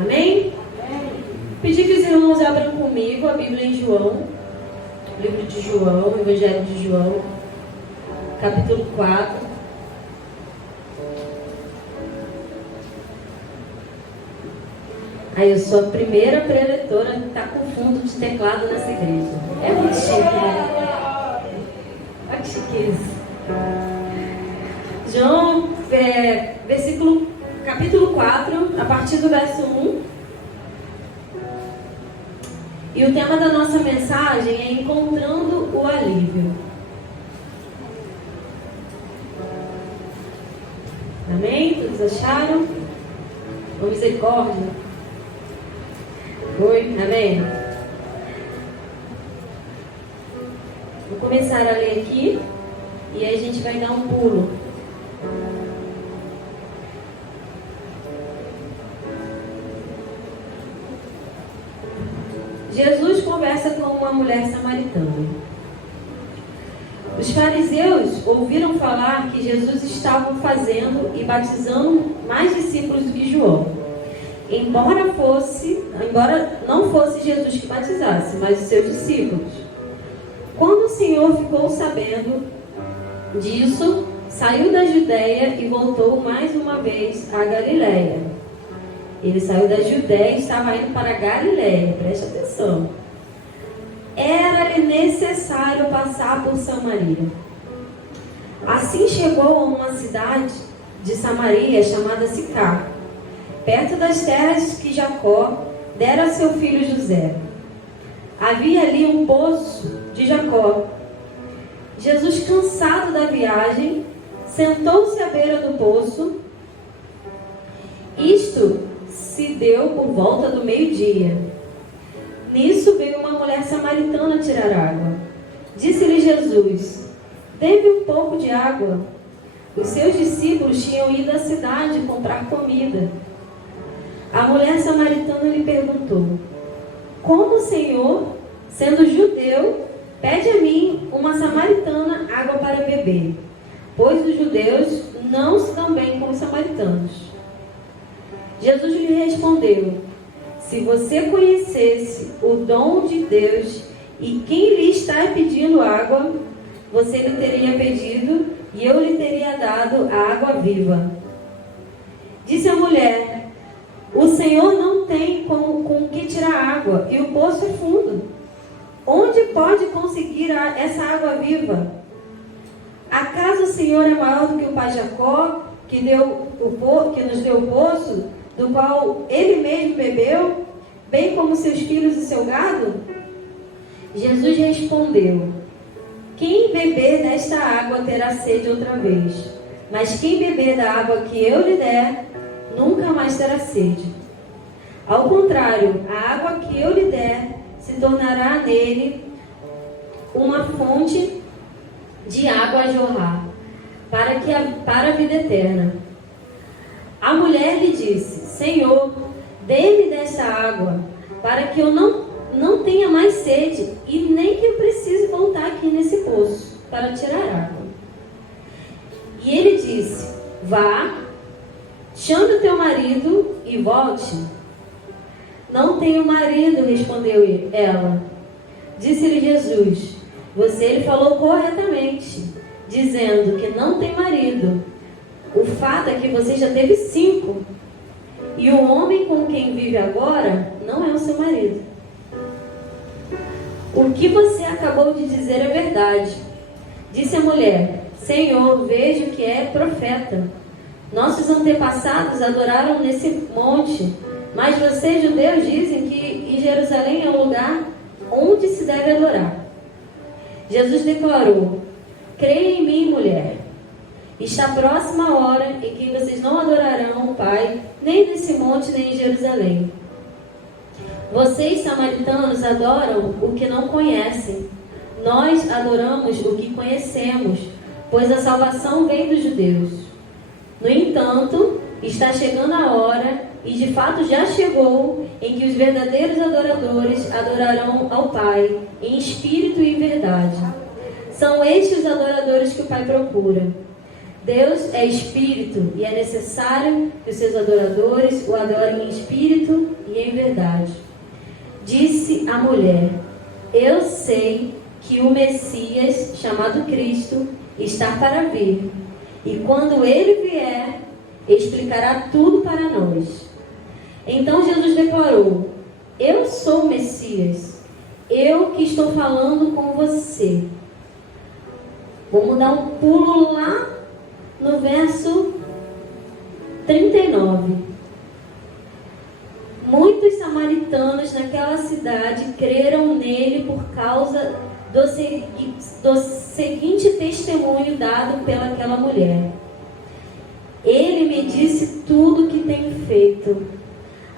Amém? Pedi que os irmãos abram comigo a Bíblia em João, livro de João, Evangelho de João, capítulo 4. Aí eu sou a primeira preletora que está com fundo de teclado nessa igreja. É muito chique, né? Olha que chiqueza. João, capítulo 4, a partir do verso 1. E o tema da nossa mensagem é Encontrando o Alívio. Amém? Todos acharam? Com misericórdia. Foi? Amém? Vou começar a ler aqui e aí a gente vai dar um pulo. Jesus conversa com uma mulher samaritana. Os fariseus ouviram falar que Jesus estava fazendo e batizando mais discípulos do que João. Embora não fosse Jesus que batizasse, mas os seus discípulos. Quando o Senhor ficou sabendo disso, saiu da Judeia e voltou mais uma vez à Galileia. Ele saiu da Judeia e estava indo para a Galileia, preste atenção. Era-lhe necessário passar por Samaria. Assim chegou a uma cidade de Samaria chamada Sicar, perto das terras que Jacó dera a seu filho José. Havia ali um poço de Jacó. Jesus, cansado da viagem, sentou-se à beira do poço. Isto se deu por volta do meio-dia. Nisso veio uma mulher samaritana tirar água. Disse-lhe Jesus: dê-me um pouco de água. Os seus discípulos tinham ido à cidade comprar comida. A mulher samaritana lhe perguntou: como o Senhor, sendo judeu, pede a mim, uma samaritana, água para beber? Pois os judeus não se dão bem com os samaritanos. Jesus lhe respondeu: se você conhecesse o dom de Deus e quem lhe está pedindo água, você lhe teria pedido e eu lhe teria dado a água viva. Disse a mulher: o Senhor não tem com que tirar água e o poço é fundo. Onde pode conseguir essa água viva? Acaso o Senhor é maior do que o pai Jacó, que nos deu o poço, do qual ele mesmo bebeu, bem como seus filhos e seu gado? Jesus respondeu: quem beber desta água terá sede outra vez, mas quem beber da água que eu lhe der, nunca mais terá sede. Ao contrário, a água que eu lhe der se tornará nele uma fonte de água a jorrar, para a vida eterna. A mulher lhe disse: Senhor, dê-me dessa água, para que eu não tenha mais sede, e nem que eu precise voltar aqui nesse poço para tirar água. E ele disse: vá, chame o teu marido e volte. Não tenho marido, respondeu ela. Disse-lhe Jesus: você lhe falou corretamente, dizendo que não tem marido. O fato é que você já teve 5, e o homem com quem vive agora não é o seu marido. O que você acabou de dizer é verdade. Disse a mulher: Senhor, vejo que é profeta. Nossos antepassados adoraram nesse monte, mas vocês, judeus, dizem que em Jerusalém é o lugar onde se deve adorar. Jesus declarou: creia em mim, mulher. Está próxima a hora em que vocês não adorarão o Pai, nem nesse monte, nem em Jerusalém. Vocês, samaritanos, adoram o que não conhecem. Nós adoramos o que conhecemos, pois a salvação vem dos judeus. No entanto, está chegando a hora, e de fato já chegou, em que os verdadeiros adoradores adorarão ao Pai, em espírito e em verdade. São estes os adoradores que o Pai procura. Deus é espírito, e é necessário que os seus adoradores o adorem em espírito a mulher: eu sei que o Messias, chamado Cristo, está para vir. E quando ele vier, explicará tudo para nós. Então Jesus declarou: eu sou o Messias, eu que estou falando com você. Vamos dar um pulo lá no verso 39. Muitos samaritanos naquela cidade creram nele por causa do seguinte testemunho dado pelaquela mulher: ele me disse tudo o que tem feito.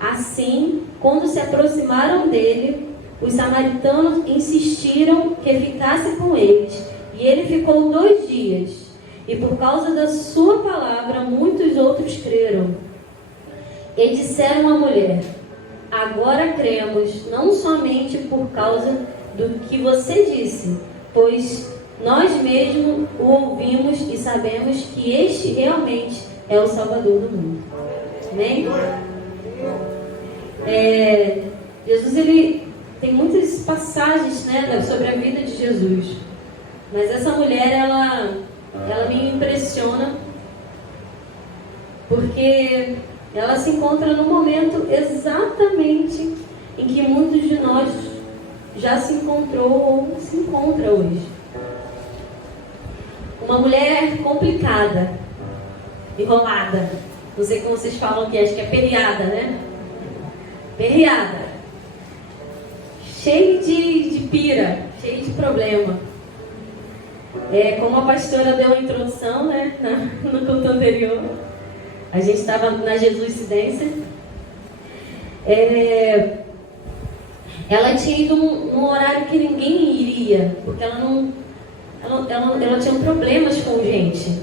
Assim, quando se aproximaram dele, os samaritanos insistiram que ficasse com eles, e ele ficou 2 dias. E por causa da sua palavra, muitos outros creram. E disseram à mulher: agora cremos, não somente por causa do que você disse, pois nós mesmos o ouvimos e sabemos que este realmente é o Salvador do mundo. Amém? Jesus, ele tem muitas passagens, né, sobre a vida de Jesus. Mas essa mulher, ela me impressiona, porque ela se encontra no momento exatamente em que muitos de nós já se encontrou ou se encontra hoje. Uma mulher complicada, enrolada. Não sei como vocês falam que acho que é perreada, né? Perreada. Cheio de pira, cheio de problema. Como a pastora deu a introdução, né, no culto anterior, a gente estava na Jesuicidência. Ela tinha ido num horário que ninguém iria, porque ela tinha problemas com gente.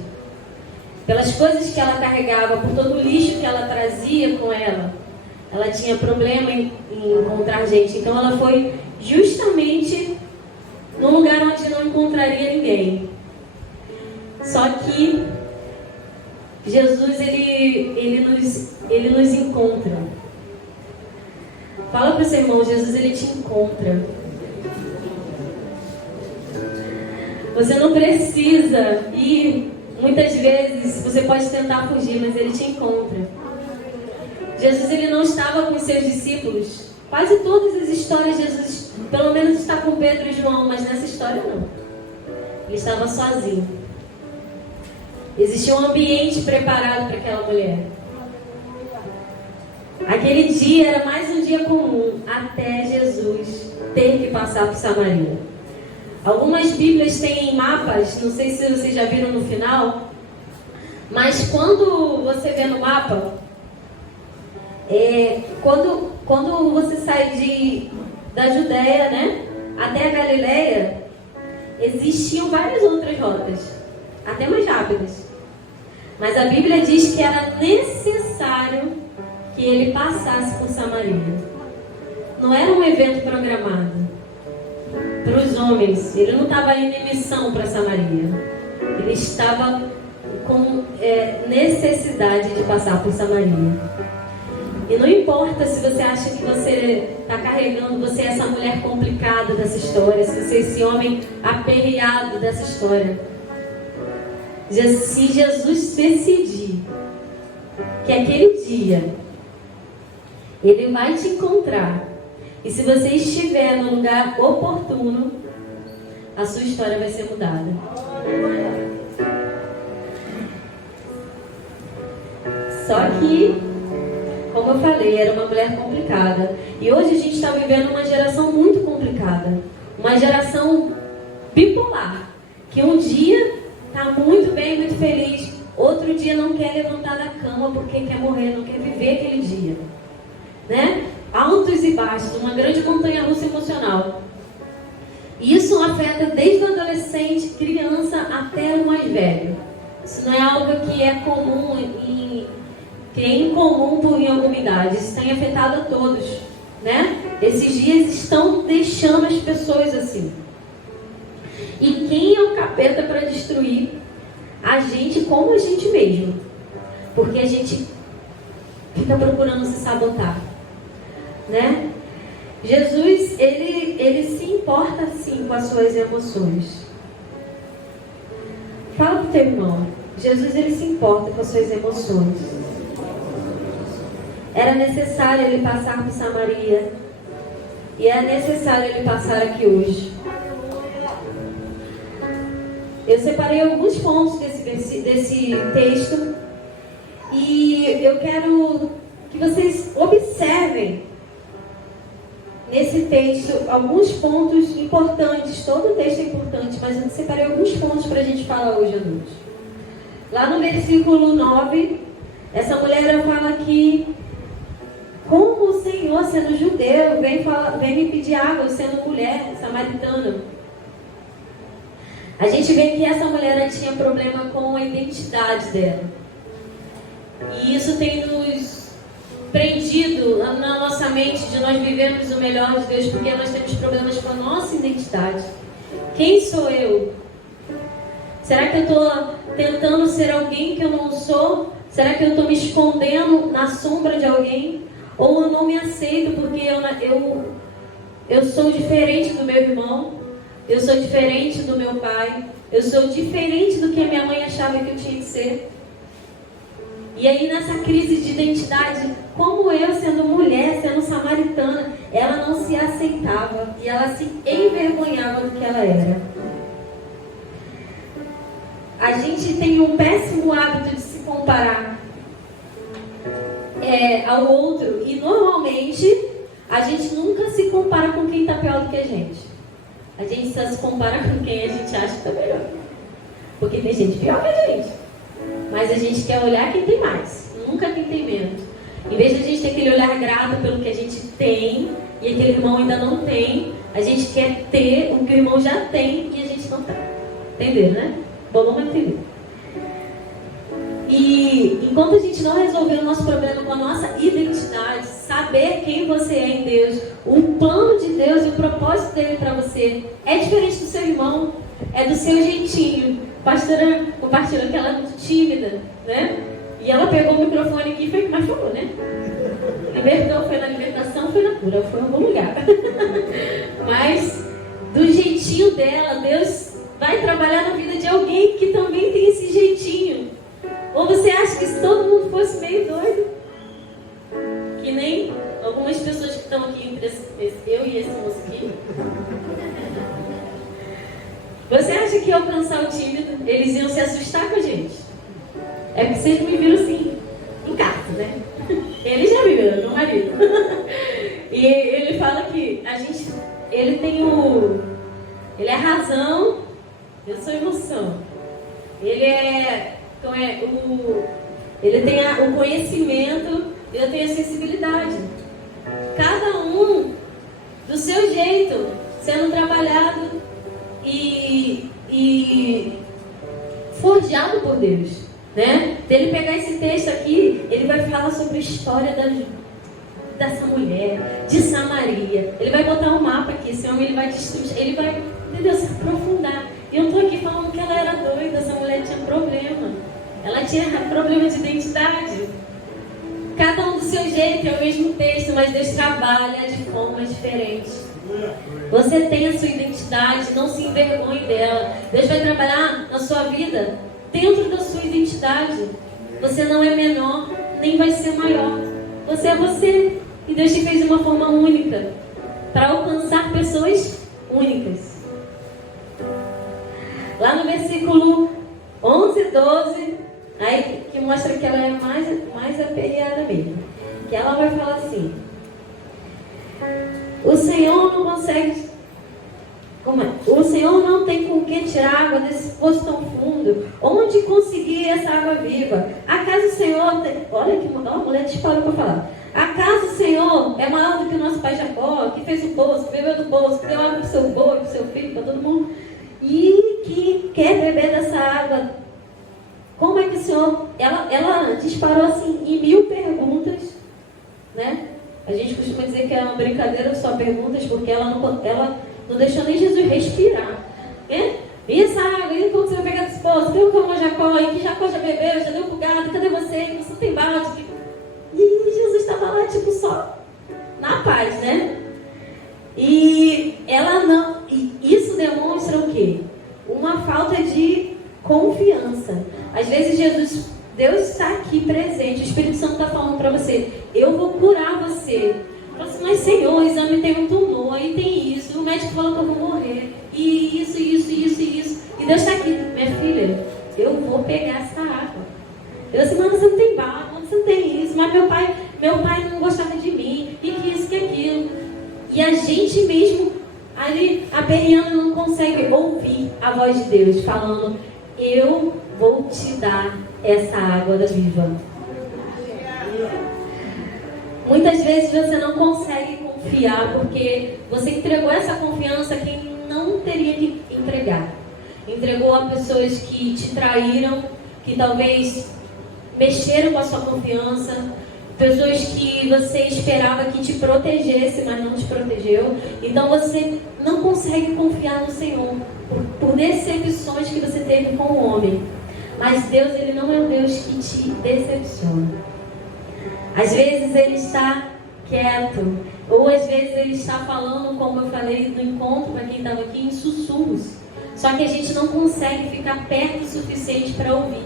Pelas coisas que ela carregava, por todo o lixo que ela trazia com ela, ela tinha problema em encontrar gente. Então ela foi justamente num lugar onde não encontraria ninguém. Só que Jesus, ele nos encontra. Fala para o seu irmão: Jesus, ele te encontra. Você não precisa ir. Muitas vezes você pode tentar fugir, mas ele te encontra. Jesus, ele não estava com seus discípulos. Quase todas as histórias, Jesus, pelo menos, está com Pedro e João, mas nessa história não. Ele estava sozinho. Existia um ambiente preparado para aquela mulher. Aquele dia era mais um dia comum, até Jesus ter que passar por Samaria. Algumas Bíblias têm mapas, não sei se vocês já viram no final, mas quando você vê no mapa, quando você sai da Judéia, né, até a Galileia, existiam várias outras rotas, até mais rápidas. Mas a Bíblia diz que era necessário que ele passasse por Samaria. Não era um evento programado para os homens. Ele não estava indo em missão para Samaria. Ele estava com necessidade de passar por Samaria. E não importa se você acha que você está carregando, você é essa mulher complicada dessa história, se você é esse homem aperreado dessa história. Se Jesus decidir que aquele dia ele vai te encontrar, e se você estiver no lugar oportuno, a sua história vai ser mudada. Só que, como eu falei, era uma mulher complicada. E hoje a gente está vivendo uma geração muito complicada. Uma geração bipolar. Que um dia está muito bem, muito feliz. Outro dia não quer levantar da cama porque quer morrer, não quer viver aquele dia. Né? Altos e baixos, uma grande montanha-russa emocional. E isso afeta desde o adolescente, criança, até o mais velho. Isso não é algo que é comum, que é incomum em alguma idade. Isso tem afetado a todos, né? Esses dias estão deixando as pessoas assim. E quem é o capeta para destruir a gente como a gente mesmo? Porque a gente fica procurando se sabotar, né? Jesus, ele se importa sim com as suas emoções. Fala pro teu irmão, Jesus, ele se importa com as suas emoções. Era necessário ele passar por Samaria. E é necessário ele passar aqui hoje. Eu separei alguns pontos desse texto. E eu quero que vocês observem nesse texto alguns pontos importantes. Todo o texto é importante, mas eu separei alguns pontos para a gente falar hoje à noite. Lá no versículo 9, essa mulher fala que como o Senhor, sendo judeu, vem me pedir água, sendo mulher samaritana. A gente vê que essa mulher tinha problema com a identidade dela. E isso tem nos prendido na nossa mente de nós vivermos o melhor de Deus, porque nós temos problemas com a nossa identidade. Quem sou eu? Será que eu estou tentando ser alguém que eu não sou? Será que eu estou me escondendo na sombra de alguém? Ou eu não me aceito porque eu sou diferente do meu irmão, eu sou diferente do meu pai, eu sou diferente do que a minha mãe achava que eu tinha que ser. E aí nessa crise de identidade, como eu, sendo mulher, sendo samaritana, ela não se aceitava e ela se envergonhava do que ela era. A gente tem um péssimo hábito de se comparar ao outro, e normalmente a gente nunca se compara com quem está pior do que a gente. A gente só se compara com quem a gente acha que está melhor, porque tem gente pior que a gente, mas a gente quer olhar quem tem mais, nunca quem tem menos. Em vez de a gente ter aquele olhar grato pelo que a gente tem e aquele irmão ainda não tem, a gente quer ter o que o irmão já tem e a gente não tem. Entenderam, né? Bom, vamos entender. E enquanto a gente não resolver o nosso problema com a nossa identidade, saber quem você é em Deus, o plano de Deus e o propósito dele para você é diferente do seu irmão, é do seu jeitinho. A pastora compartilhou que ela é muito tímida, né? E ela pegou o microfone aqui e foi o que mais falou, né? Libertou, foi na libertação, foi na cura, foi em algum lugar. Mas do jeitinho dela, Deus vai trabalhar na vida de alguém que também tem esse jeitinho. Ou você acha que se todo mundo fosse meio doido? Que nem algumas pessoas que estão aqui, entre eu e esse moço aqui. Você acha que ao alcançar o tímido, eles iam se assustar com a gente? É porque vocês me viram assim, em casa, né? Ele já me viu, meu marido. E ele fala que ele é a razão, eu sou a emoção. Ele tem o conhecimento, eu tenho a sensibilidade. Cada um do seu jeito, sendo trabalhado e forjado por Deus, né? Se ele pegar esse texto aqui, ele vai falar sobre a história dessa mulher, de Samaria. Ele vai botar um mapa aqui, esse homem ele vai destruir, ele vai, entendeu, se aprofundar. E eu estou aqui falando que ela era doida, essa mulher tinha problema. Ela tinha problema de identidade. Cada um do seu jeito, é o mesmo texto, mas Deus trabalha de formas diferentes. Você tem a sua identidade, não se envergonhe dela. Deus vai trabalhar na sua vida dentro da sua identidade. Você não é menor, nem vai ser maior. Você é você. E Deus te fez de uma forma única, para alcançar pessoas únicas. Lá no versículo 11 e 12, aí que mostra que ela é mais aperreada mesmo. Que ela vai falar assim: o Senhor não consegue. Como é? O Senhor não tem com que tirar água desse poço tão fundo. Onde conseguir essa água viva? Acaso o Senhor tem... Olha que a mulher disparou para falar. Acaso o Senhor é maior do que o nosso pai Jacó, que fez o poço, que bebeu do poço, que deu água para o seu boi, para o seu filho, para todo mundo, e que quer beber dessa água? Como é que o Senhor... Ela disparou assim em 1000 perguntas, né? A gente costuma dizer que é uma brincadeira só perguntas, porque ela não deixou nem Jesus respirar, né? E essa água, e quando você vai pegar desse poço? Tem o cão Jacó, e que Jacó já bebeu, já deu pro gado, cadê você? Você tem balde? E Jesus estava lá, tipo, só na paz, né? gente mesmo, ali, a Periana não consegue ouvir a voz de Deus falando: eu vou te dar essa água da viva. Muitas vezes você não consegue confiar porque você entregou essa confiança a quem não teria que entregar. Entregou a pessoas que te traíram, que talvez mexeram com a sua confiança, pessoas que você esperava que te protegesse, mas não te protegeu. Então você não consegue confiar no Senhor por decepções que você teve com o homem. Mas Deus, Ele não é um Deus que te decepciona. Às vezes Ele está quieto, ou às vezes Ele está falando, como eu falei no encontro, para quem estava aqui, em sussurros. Só que a gente não consegue ficar perto o suficiente para ouvir.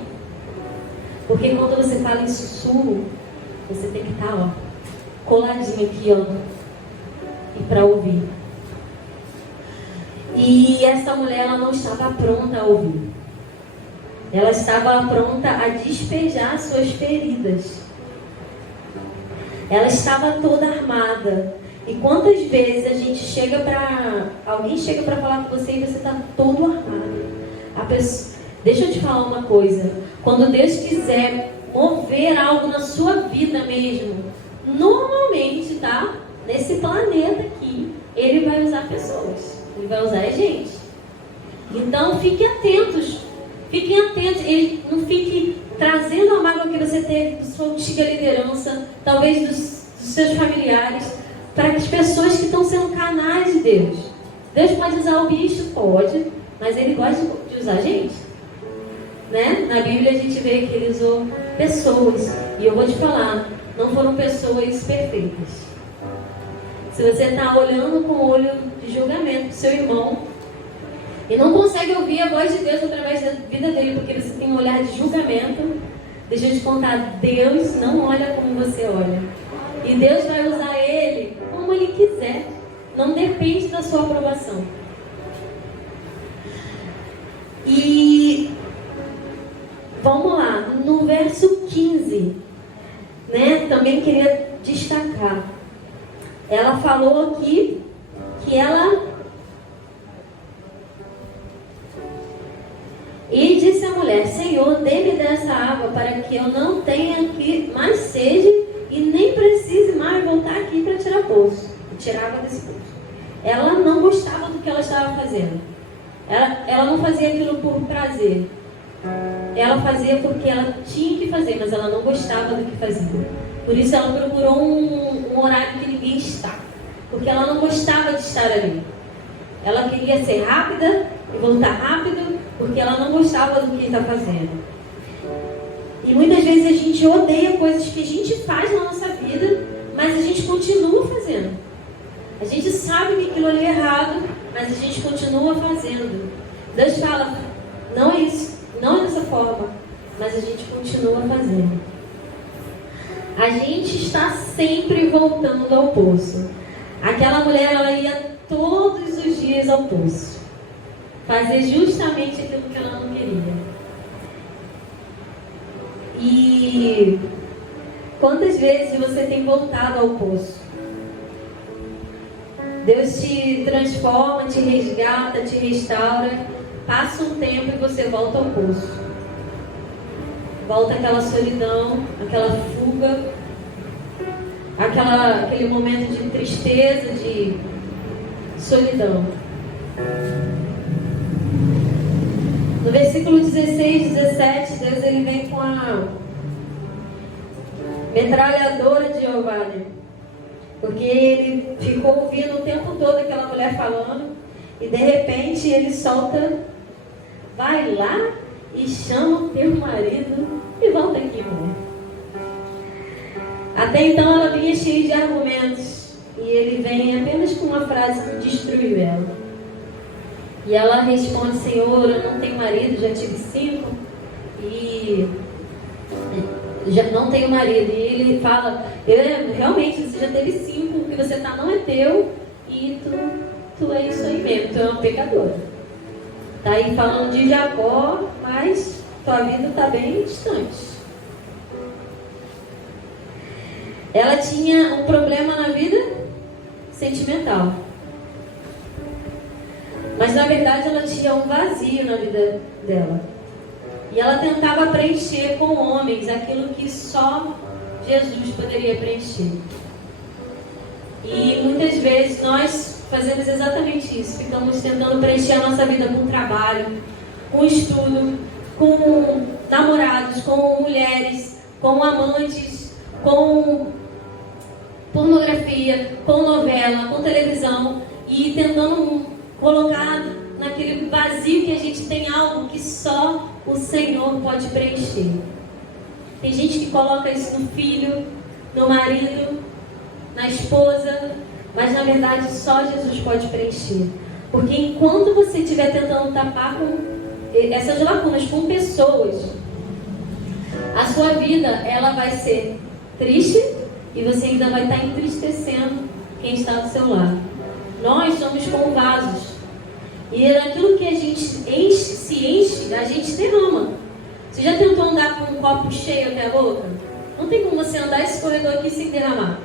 Porque quando você fala em sussurro, você tem que estar, coladinho aqui, e para ouvir. E essa mulher, ela não estava pronta a ouvir. Ela estava pronta a despejar suas feridas. Ela estava toda armada. E quantas vezes a gente chega para... alguém chega para falar com você e você está todo armado. Deixa eu te falar uma coisa. Quando Deus quiser mover algo na sua vida mesmo, normalmente, tá? Nesse planeta aqui, Ele vai usar pessoas. Ele vai usar a gente. Então, fiquem atentos. Fiquem atentos. Ele não fique trazendo a mágoa que você teve da sua antiga liderança, talvez dos seus familiares, para as pessoas que estão sendo canais de Deus. Deus pode usar o bicho? Pode. Mas Ele gosta de usar a gente. Né? Na Bíblia a gente vê que Ele usou pessoas. E eu vou te falar, não foram pessoas perfeitas. Se você está olhando com o olho de julgamento do seu irmão e não consegue ouvir a voz de Deus através da vida dele, porque você tem um olhar de julgamento, deixa eu te contar, Deus não olha como você olha. E Deus vai usar ele como Ele quiser. Não depende da sua aprovação. E vamos lá, no verso 15, né? Também queria destacar. Ela falou aqui que ela... E disse a mulher: Senhor, dê-me dessa água para que eu não tenha aqui mais sede e nem precise mais voltar aqui para tirar poço. E tirava desse poço. Ela não gostava do que ela estava fazendo. Ela não fazia aquilo por prazer. Ela fazia porque ela tinha que fazer, mas ela não gostava do que fazia. Por isso ela procurou um horário que ninguém está. Porque ela não gostava de estar ali. Ela queria ser rápida e voltar rápido, porque ela não gostava do que está fazendo. E muitas vezes a gente odeia coisas que a gente faz na nossa vida, mas a gente continua fazendo. A gente sabe que aquilo ali é errado, mas a gente continua fazendo. Deus fala: não é isso, não é dessa forma, mas a gente continua fazendo. A gente está sempre voltando ao poço. Aquela mulher, ela ia todos os dias ao poço, fazer justamente aquilo que ela não queria. E quantas vezes você tem voltado ao poço? Deus te transforma, te resgata, te restaura, passa um tempo e você volta ao poço. Volta aquela solidão, aquela fuga, aquele momento de tristeza, de solidão. No versículo 16, 17, Deus ele vem com a metralhadora de Jeová, né? Porque ele ficou ouvindo o tempo todo aquela mulher falando, e de repente ele solta: vai lá e chama o teu marido e volta aqui, mulher. Até então ela vinha cheia de argumentos, e ele vem apenas com uma frase que destruiu ela. E ela responde: Senhor, eu não tenho marido, já tive 5 e já não tenho marido. E ele fala: realmente, você já teve 5, o que você está não é teu, e tu é isso aí mesmo, tu é uma pecadora. Está aí falando de Jacó, mas tua vida está bem distante. Ela tinha um problema na vida sentimental. verdade, ela tinha um vazio na vida dela. E ela tentava preencher com homens aquilo que só Jesus poderia preencher. E muitas vezes nós fazemos exatamente isso. Ficamos tentando preencher a nossa vida com trabalho, com estudo, com namorados, com mulheres, com amantes, com pornografia, com novela, com televisão, e tentando colocar naquele vazio que a gente tem algo que só o Senhor pode preencher. Tem gente que coloca isso no filho, no marido, na esposa, mas na verdade só Jesus pode preencher. Porque enquanto você estiver tentando tapar com essas lacunas com pessoas, a sua vida ela vai ser triste e você ainda vai estar entristecendo quem está do seu lado. Nós somos como vasos. E naquilo que a gente se enche, a gente derrama. Você já tentou andar com um copo cheio até a boca? Não tem como você andar esse corredor aqui sem derramar.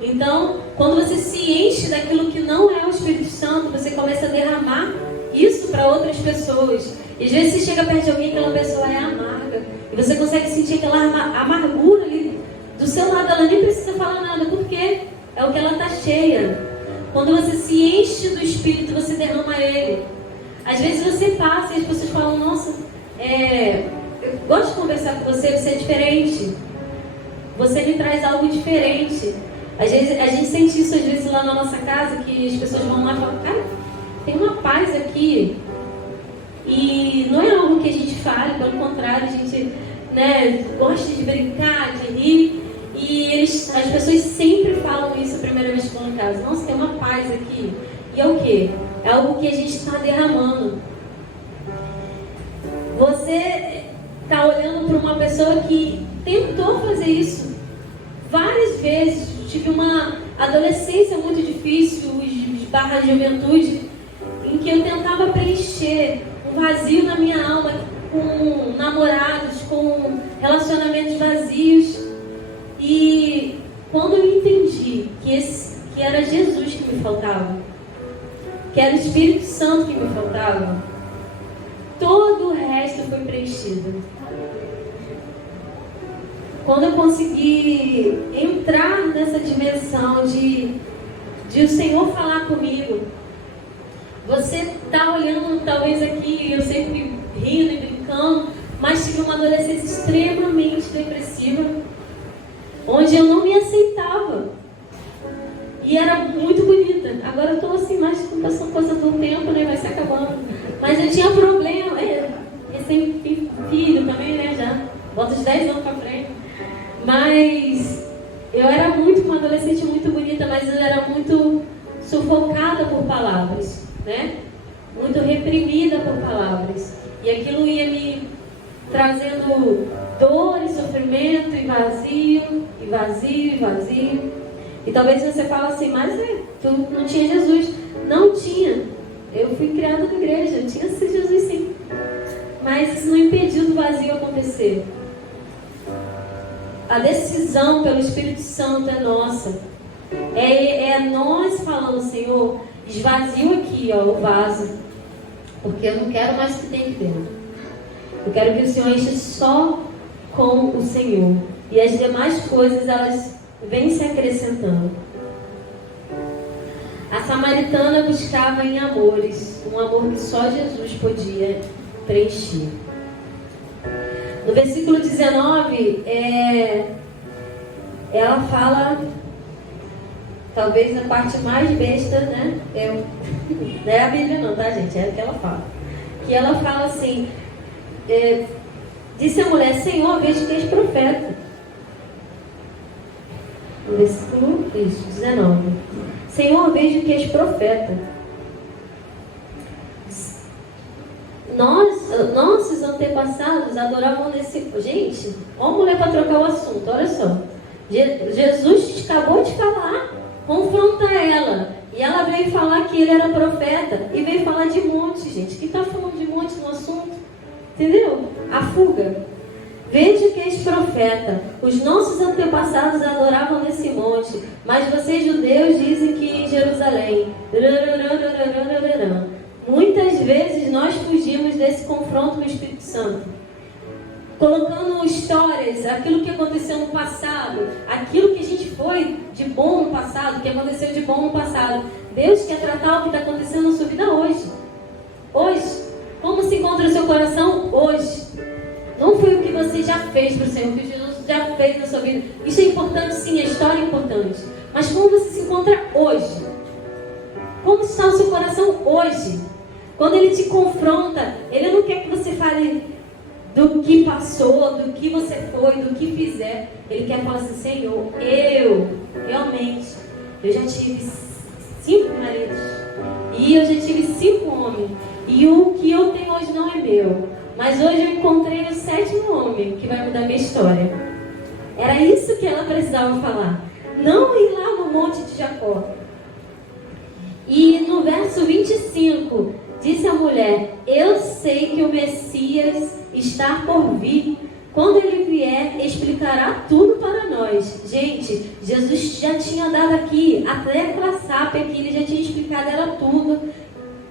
Então, quando você se enche daquilo que não é o Espírito Santo, você começa a derramar isso para outras pessoas. E às vezes você chega perto de alguém e aquela pessoa é amarga. E você consegue sentir aquela amargura ali do seu lado. Ela nem precisa falar nada, porque é o que ela está cheia. Quando você se enche do Espírito, você derrama ele. Às vezes você passa e as pessoas falam: nossa, eu gosto de conversar com você, você é diferente. Você me traz algo diferente. Às vezes, a gente sente isso às vezes lá na nossa casa, que as pessoas vão lá e falam: cara, tem uma paz aqui. E não é algo que a gente fale, pelo contrário, a gente gosta de brincar, de rir. E as pessoas sempre falam isso a primeira vez que estão em casa: nossa, tem uma paz aqui. E é o quê? É algo que a gente está derramando. Você está olhando para uma pessoa que tentou fazer isso várias vezes. Tive uma adolescência muito difícil, barra juventude, em que eu tentava preencher um vazio na minha alma com namorados, com relacionamentos vazios. E quando eu entendi que era Jesus que me faltava, que era o Espírito Santo que me faltava, todo o resto foi preenchido. Quando eu consegui entrar nessa dimensão de o Senhor falar comigo, você está olhando talvez aqui, eu sempre rindo e brincando, mas tive uma adolescência extremamente depressiva, onde eu não me aceitava. E era muito bonita. Agora eu estou assim, mais com essa coisa do tempo, vai se acabando. Mas eu tinha problema, filho também, já bota os 10 anos para frente. Mas eu era uma adolescente muito bonita, mas eu era muito sufocada por palavras, muito reprimida por palavras. E aquilo ia me trazendo dor e sofrimento e vazio, e vazio, e vazio. E talvez você fale assim: mas tu não tinha Jesus. Não tinha. Eu fui criada na igreja, eu tinha esse Jesus sim. Mas isso não impediu do vazio acontecer. A decisão pelo Espírito Santo é nossa. É nós falando: Senhor, esvazio aqui o vaso, porque eu não quero mais o que tem aqui dentro. Eu quero que o Senhor enche só com o Senhor. E as demais coisas, elas vêm se acrescentando. A samaritana buscava em amores, um amor que só Jesus podia preencher. No versículo 19, ela fala, talvez a parte mais besta, não é a Bíblia não, tá, gente? É o que ela fala. Que ela fala assim, disse a mulher: Senhor, vejo que és profeta. No versículo 19. Senhor, vejo que és profeta. Nossos antepassados adoravam nesse... Gente, ó, mulher, para trocar o assunto, olha só. Jesus acabou de falar, confronta ela. E ela veio falar que ele era profeta. E veio falar de monte, gente. Quem está falando de monte no assunto? Entendeu? A fuga. Veja que és profeta. Os nossos antepassados adoravam nesse monte, mas vocês judeus dizem que em Jerusalém. Muitas vezes aquilo que aconteceu no passado, aquilo que a gente foi de bom no passado, que aconteceu de bom no passado. Deus quer tratar o que está acontecendo na sua vida hoje. Hoje. Como se encontra o seu coração hoje? Não foi o que você já fez para o Senhor, o que Jesus já fez na sua vida. Isso é importante, sim, a história é importante. Mas como você se encontra hoje? Como está o seu coração hoje? Quando Ele te confronta, Ele não quer que você fale do que passou, do que você foi, do que fizer. Ele quer falar assim: Senhor, eu já tive 5 maridos. E eu já tive 5 homens. E o que eu tenho hoje não é meu. Mas hoje eu encontrei o 7º homem que vai mudar minha história. Era isso que ela precisava falar. Não ir lá no monte de Jacó. E no verso 25, disse a mulher: eu sei que o Messias está por vir. Quando ele vier, explicará tudo para nós. Gente, Jesus já tinha dado aqui, até aquela sábia aqui, ele já tinha explicado ela tudo.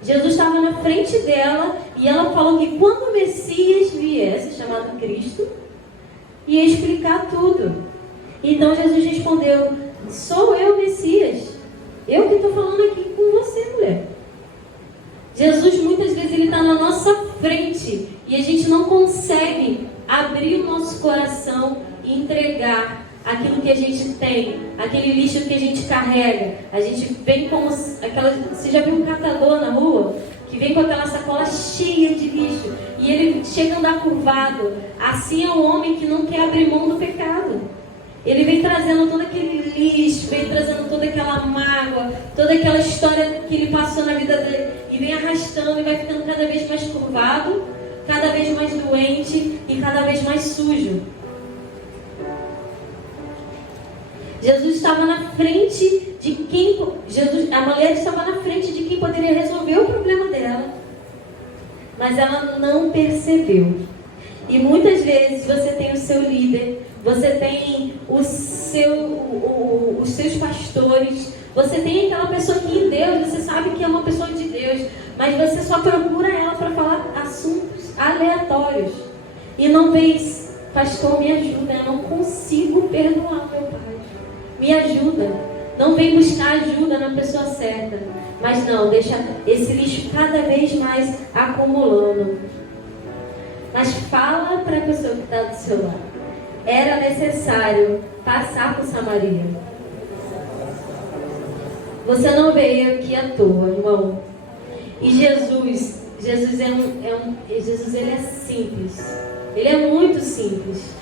Jesus estava na frente dela e ela falou que quando o Messias viesse, chamado Cristo, ia explicar tudo. Então Jesus respondeu: sou eu o Messias. Eu que estou falando aqui com você, mulher. Jesus muitas vezes ele está na nossa frente e a gente não consegue abrir o nosso coração e entregar aquilo que a gente tem, aquele lixo que a gente carrega. A gente vem como aquela... Você já viu um catador na rua? Que vem com aquela sacola cheia de lixo e ele chega a andar curvado. Assim é o homem que não quer abrir mão do pecado. Ele vem trazendo todo aquele lixo, vem trazendo toda aquela mágoa, toda aquela história que ele passou na vida dele e vem arrastando e vai ficando cada vez mais curvado, cada vez mais doente e cada vez mais sujo. Jesus estava na frente de quem... a mulher estava na frente de quem poderia resolver o problema dela. Mas ela não percebeu. E muitas vezes você tem o seu líder, você tem os seus pastores, você tem aquela pessoa que em Deus, você sabe que é uma pessoa de Deus, mas você só procura ela para falar assuntos aleatórios. E não vês: pastor, me ajuda, eu não consigo perdoar meu pai. Me ajuda. Não vem buscar ajuda na pessoa certa. Mas não, deixa esse lixo cada vez mais acumulando. Mas fala para a pessoa que está do seu lado: era necessário passar por Samaria. Você não veio aqui à toa, irmão. E Jesus ele é simples. Ele é muito simples.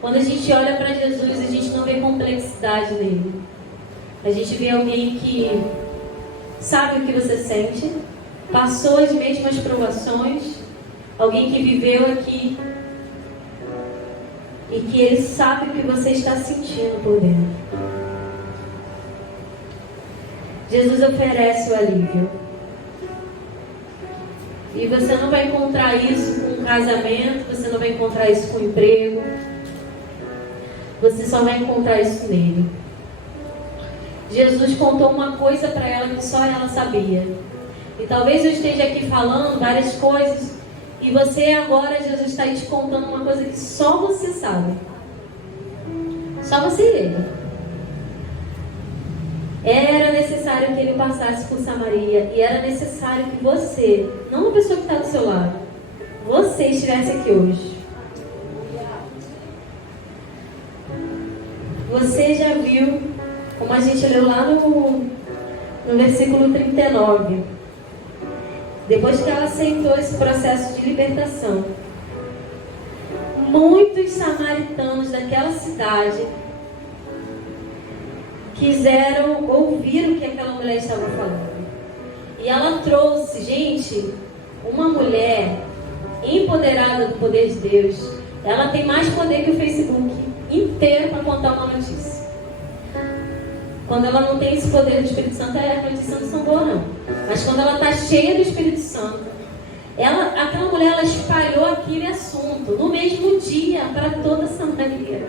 Quando a gente olha para Jesus, a gente não vê complexidade nele. A gente vê alguém que sabe o que você sente, passou as mesmas provações, alguém que viveu aqui e que ele sabe o que você está sentindo por dentro. Jesus oferece o alívio. E você não vai encontrar isso com um casamento, você não vai encontrar isso com um emprego. Você só vai encontrar isso nele. Jesus contou uma coisa para ela que só ela sabia. E talvez eu esteja aqui falando várias coisas e você agora, Jesus está te contando uma coisa que só você sabe. Só você e ele. Era necessário que ele passasse por Samaria. E era necessário que você, não a pessoa que está do seu lado, você estivesse aqui hoje. Você já viu, como a gente leu lá no versículo 39. Depois que ela aceitou esse processo de libertação, muitos samaritanos daquela cidade quiseram ouvir o que aquela mulher estava falando. E ela trouxe, gente, uma mulher empoderada do poder de Deus. Ela tem mais poder que o Facebook inteiro para contar uma notícia. Quando ela não tem esse poder do Espírito Santo, as notícias não são boas, não. Mas quando ela está cheia do Espírito Santo, aquela mulher, ela espalhou aquele assunto no mesmo dia para toda Samaria.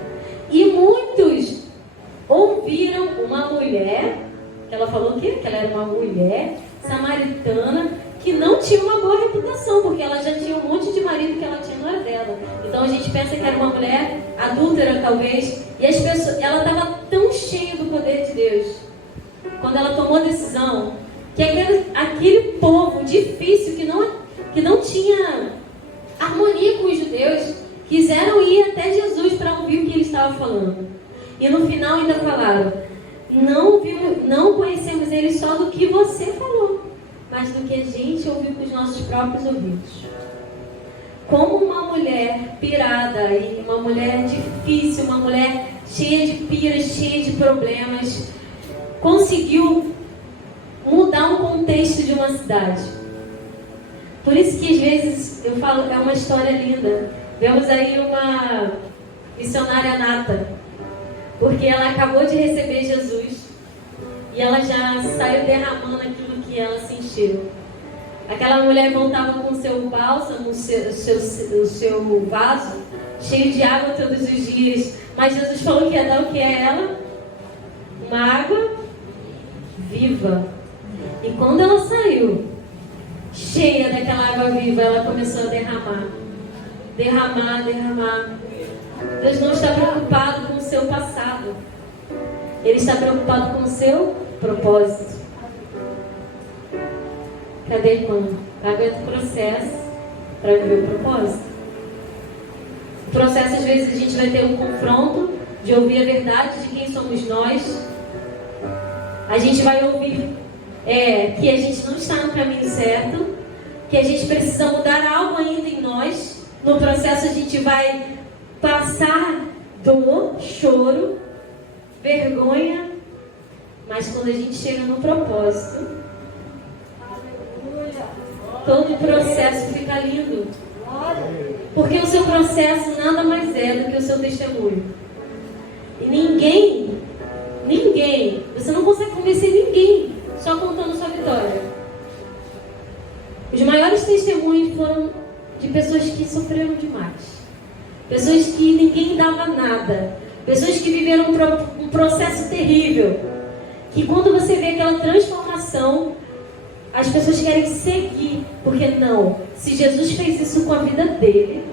E muitos ouviram uma mulher, que ela falou o quê? Que ela era uma mulher samaritana, que não tinha uma boa reputação, porque ela já tinha um monte de marido que ela tinha não era dela. Então a gente pensa que era uma mulher adúltera, talvez, e as pessoas, ela estava tão cheia do poder de Deus, quando ela tomou a decisão, que aquele povo difícil, que não tinha harmonia com os judeus, quiseram ir até Jesus para ouvir o que ele estava falando. E no final ainda falaram: não conhecemos ele só do que você falou, mas do que a gente ouviu com os nossos próprios ouvidos. Como uma mulher pirada e uma mulher difícil, uma mulher cheia de piras, cheia de problemas, conseguiu mudar um contexto de uma cidade. Por isso que às vezes eu falo, é uma história linda. Vemos aí uma missionária nata, porque ela acabou de receber Jesus e ela já saiu derramando aquilo que ela sentiu. Aquela mulher voltava com o seu bálsamo, o seu vaso, cheio de água todos os dias. Mas Jesus falou que ia dar o que é ela? Uma água viva. E quando ela saiu, cheia daquela água viva, ela começou a derramar. Derramar. Deus não está preocupado com o seu passado. Ele está preocupado com o seu propósito. Cadê, irmã? Aguenta o processo para viver o propósito. O processo, às vezes, a gente vai ter um confronto de ouvir a verdade de quem somos nós. A gente vai ouvir que a gente não está no caminho certo, que a gente precisa mudar algo ainda em nós. No processo, a gente vai passar dor, choro, vergonha, mas quando a gente chega no propósito, todo o processo fica lindo. Porque o seu processo nada mais é do que o seu testemunho. E ninguém, você não consegue convencer ninguém só contando sua vitória. Os maiores testemunhos foram de pessoas que sofreram demais. Pessoas que ninguém dava nada. Pessoas que viveram um processo terrível. Que quando você vê aquela transformação, as pessoas querem seguir. Porque não, se Jesus fez isso com a vida dele,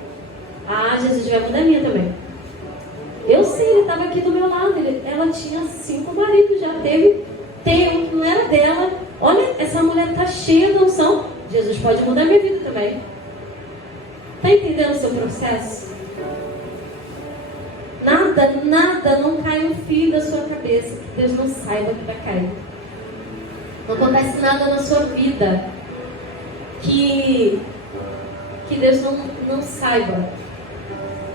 Jesus vai mudar a minha também. Eu sei, ele estava aqui do meu lado. Ela tinha 5 maridos, já teve um que não era dela. Olha, essa mulher está cheia de unção. Jesus pode mudar a minha vida também. Está entendendo o seu processo? Nada não cai um fio da sua cabeça que Deus não saiba que vai cair. Não acontece nada na sua vida que Deus não saiba.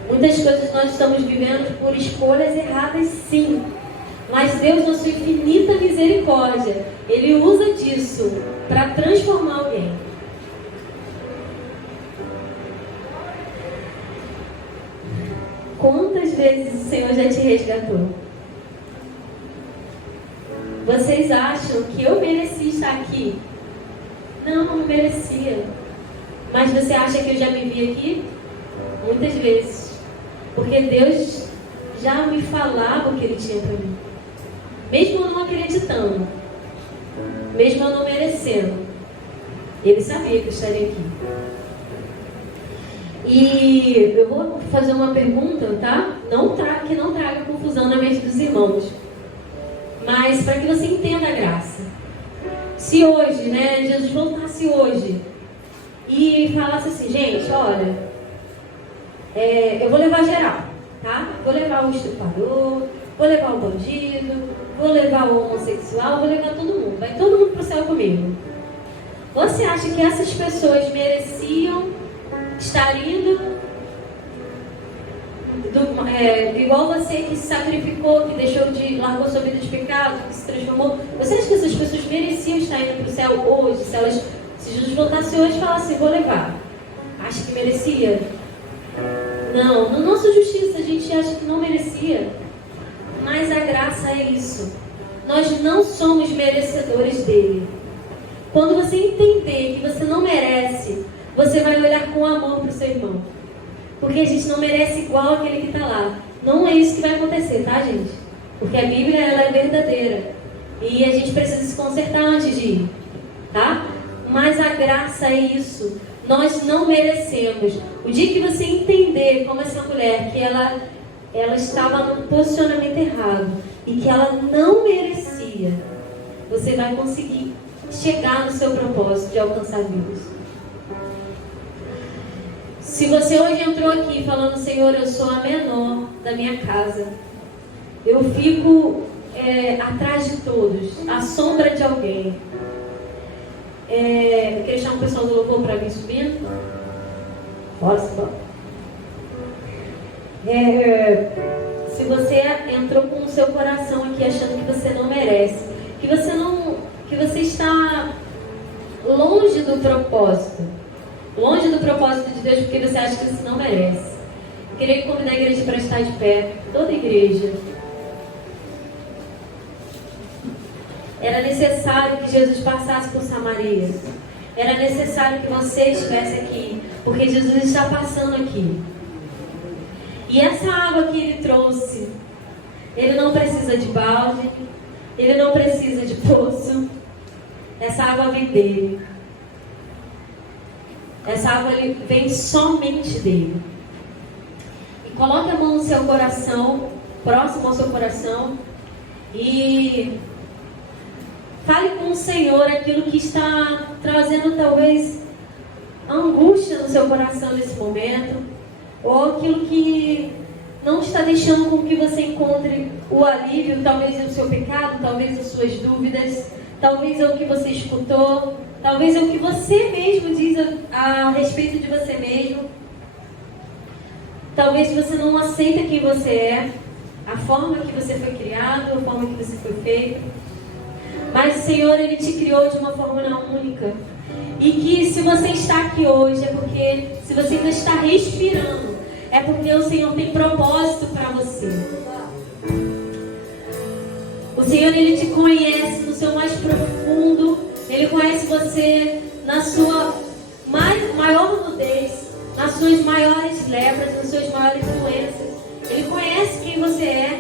Muitas coisas nós estamos vivendo por escolhas erradas, sim. Mas Deus, na sua infinita misericórdia, Ele usa disso para transformar alguém. Quantas vezes o Senhor já te resgatou? Vocês acham que eu mereci estar aqui? Não merecia. Mas você acha que eu já me vi aqui? Muitas vezes. Porque Deus já me falava o que Ele tinha para mim. Mesmo eu não acreditando. Mesmo eu não merecendo. Ele sabia que eu estaria aqui. E eu vou fazer uma pergunta, tá? Que não traga confusão na mente dos irmãos. Mas para que você entenda a graça. Se hoje, Jesus voltasse hoje e falasse assim: gente, olha, eu vou levar geral, tá? Vou levar o estuprador, vou levar o bandido, vou levar o homossexual, vou levar todo mundo. Vai todo mundo pro céu comigo. Você acha que essas pessoas mereciam estar indo igual você que se sacrificou, que largou sua vida de pecado, que se transformou? Você acha que essas pessoas mereciam estar indo para o céu hoje? Se Jesus voltasse hoje e falasse: vou levar, acha que merecia? Não, na nossa justiça a gente acha que não merecia. Mas a graça é isso. Nós não somos merecedores dele. Quando você entender que você não merece, você vai olhar com amor para o seu irmão. Porque a gente não merece igual aquele que está lá. Não é isso que vai acontecer, tá, gente? Porque a Bíblia, ela é verdadeira. E a gente precisa se consertar antes de ir, tá? Mas a graça é isso. Nós não merecemos. O dia que você entender como essa mulher, que ela estava num posicionamento errado e que ela não merecia, você vai conseguir chegar no seu propósito de alcançar vidas. Se você hoje entrou aqui falando, Senhor, eu sou a menor da minha casa, eu fico atrás de todos, à sombra de alguém. Eu queria chamar o pessoal do louvor para vir subindo. Bora, se você entrou com o seu coração aqui achando que você não merece, que você está longe do propósito de Deus, porque você acha que você não merece. Queria convidar a igreja para estar de pé, toda a igreja. Era necessário que Jesus passasse por Samaria. Era necessário que você estivesse aqui, porque Jesus está passando aqui. E essa água que Ele trouxe, Ele não precisa de balde, Ele não precisa de poço. Essa água vem dele. Essa água vem somente dele. E coloque a mão no seu coração, próximo ao seu coração, e fale com o Senhor aquilo que está trazendo talvez angústia no seu coração nesse momento, ou aquilo que não está deixando com que você encontre o alívio, talvez é o seu pecado, talvez as suas dúvidas, talvez é o que você escutou, talvez é o que você mesmo diz a respeito de você mesmo. Talvez você não aceita quem você é, a forma que você foi criado, a forma que você foi feito. Mas o Senhor, Ele te criou de uma forma única. E que se você está aqui hoje, é porque, se você ainda está respirando, é porque o Senhor tem propósito para você. O Senhor, Ele te conhece no seu mais profundo. Ele conhece você na sua maior nudez, nas suas maiores lepras, nas suas maiores doenças. Ele conhece quem você é.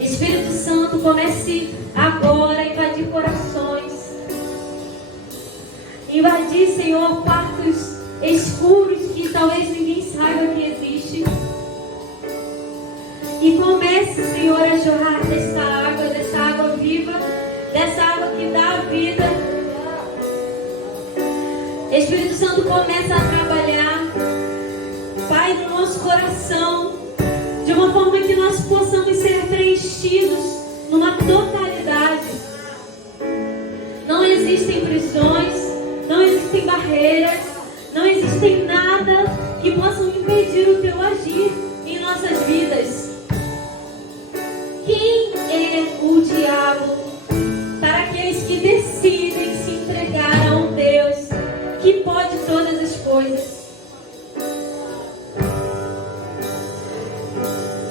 Espírito Santo, comece agora a invadir corações. Invadir, Senhor, quartos escuros que talvez ninguém saiba que existe. E comece, Senhor, a jorrar dessa água viva, dessa água que dá vida. Espírito Santo, começa a trabalhar, Pai, no nosso coração, de uma forma que nós possamos ser preenchidos numa totalidade. Não existem prisões, não existem barreiras, não existem nada que possam impedir o teu agir em nossas vidas. Quem é o diabo para aqueles que decidem se entregar a um Deus que pode todas as coisas?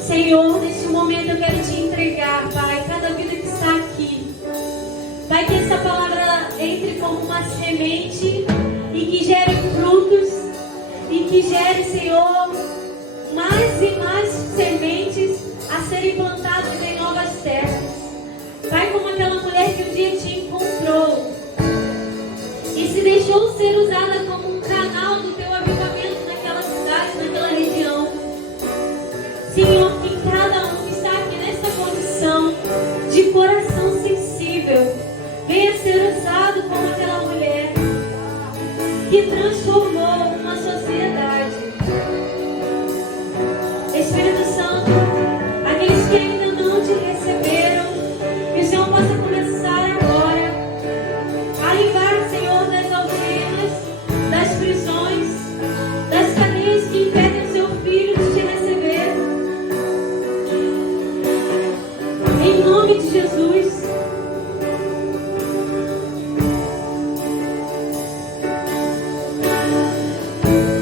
Senhor, neste momento eu quero te entregar, Pai, cada vida que está aqui. Pai, que essa palavra entre como uma semente e que gere frutos e que gere, Senhor, mais e mais sementes a serem plantadas em novas terras. Pai, como aquela mulher que um dia te encontrou e se deixou ser usada como um canal do teu avivamento naquela cidade, naquela região. Senhor, que cada um que está aqui nessa condição de coração sensível venha ser usado como aquela mulher que transformou